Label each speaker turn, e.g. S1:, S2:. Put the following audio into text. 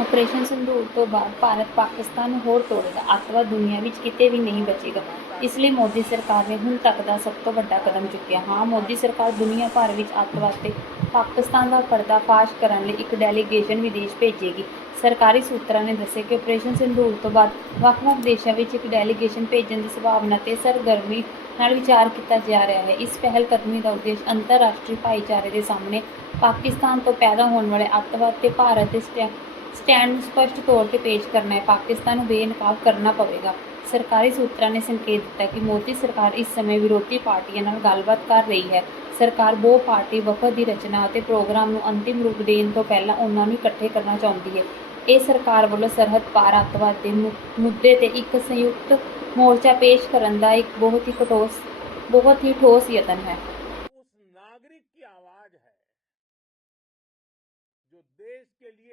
S1: Operation ਸੰਦੂਰ ਤੋਂ ਬਾਅਦ ਭਾਰਤ ਪਾਕਿਸਤਾਨ ਨੂੰ ਹੋਰ ਤੋੜੇਗਾ। ਅੱਤਵਾਦ ਦੁਨੀਆ ਵਿੱਚ ਕਿਤੇ ਵੀ ਨਹੀਂ ਬਚੇਗਾ। ਇਸ ਲਈ ਮੋਦੀ ਸਰਕਾਰ ਨੇ ਹੁਣ ਤੱਕ ਦਾ ਸਭ ਤੋਂ ਵੱਡਾ ਕਦਮ ਚੁੱਕਿਆ। ਹਾਂ, ਮੋਦੀ ਸਰਕਾਰ ਦੁਨੀਆ ਭਰ ਵਿੱਚ ਅੱਤਵਾਦ ਤੇ ਪਾਕਿਸਤਾਨ ਦਾ ਪਰਦਾਫਾਸ਼ ਕਰਨ ਲਈ ਇੱਕ ਡੈਲੀਗੇਸ਼ਨ ਵਿਦੇਸ਼ ਭੇਜੇਗੀ। ਸਰਕਾਰੀ ਸੂਤਰਾਂ ਨੇ ਦੱਸਿਆ ਕਿ ਆਪਰੇਸ਼ਨ ਸੰਦੂਰ ਤੋਂ ਬਾਅਦ ਵੱਖ-ਵੱਖ ਦੇਸ਼ਾਂ ਵਿੱਚ ਇੱਕ ਡੈਲੀਗੇਸ਼ਨ ਭੇਜਣ ਦੀ ਸੰਭਾਵਨਾ ਤੇ ਸਰਗਰਮੀ ਨਾਲ ਵਿਚਾਰ ਕੀਤਾ ਜਾ ਰਿਹਾ ਹੈ। ਇਸ ਪਹਿਲ ਕਦਮੀ ਦਾ ਉਦੇਸ਼ ਅੰਤਰਰਾਸ਼ਟਰੀ ਭਾਈਚਾਰੇ ਦੇ ਸਾਹਮਣੇ ਪਾਕਿਸਤਾਨ ਤੋਂ ਪੈਦਾ ਹੋਣ ਵਾਲੇ ਅੱਤਵਾਦ ਤੇ ਭਾਰਤ ਦੇ ਸਟੈਂਡ ਨੂੰ ਸਪਸ਼ਟ ਤੌਰ ਤੇ ਪੇਸ਼ ਕਰਨਾ ਹੈ ਪਾਕਿਸਤਾਨ ਨੂੰ ਬੇਨਕਾਬ ਕਰਨਾ ਪਵੇਗਾ ਸਰਕਾਰੀ ਸੂਤਰਾਂ ਨੇ ਸੰਕੇਤ ਦਿੱਤਾ ਕਿ ਮੋਦੀ ਸਰਕਾਰ ਇਸ ਸਮੇਂ ਵਿਰੋਧੀ ਪਾਰਟੀਆਂ ਨਾਲ ਗੱਲਬਾਤ ਕਰ ਰਹੀ ਹੈ ਸਰਕਾਰ ਬਹੁ ਪਾਰਟੀ ਵਫਦ ਦੀ ਰਚਨਾ ਅਤੇ ਪ੍ਰੋਗਰਾਮ ਨੂੰ ਅੰਤਿਮ ਰੂਪ ਦੇਣ ਤੋਂ ਪਹਿਲਾਂ ਉਹਨਾਂ ਨੂੰ ਇਕੱਠੇ ਕਰਨਾ ਚਾਹੁੰਦੀ ਹੈ ਇਹ ਸਰਕਾਰ ਵੱਲੋਂ ਸਰਹੱਦ ਪਾਰ ਅੱਤਵਾਦ ਦੇ ਮੁ- ਮੁੱਦੇ ਤੇ ਇੱਕ ਸੰਯੁਕਤ ਮੋਰਚਾ ਪੇਸ਼ ਕਰਨ ਦਾ ਇੱਕ ਬਹੁਤ ਹੀ ਠੋਸ ਬਹੁਤ ਹੀ ਠੋਸ ਯਤਨ ਹੈ
S2: उस नागरिक की आवाज है जो देश के लिए जीना चाहता है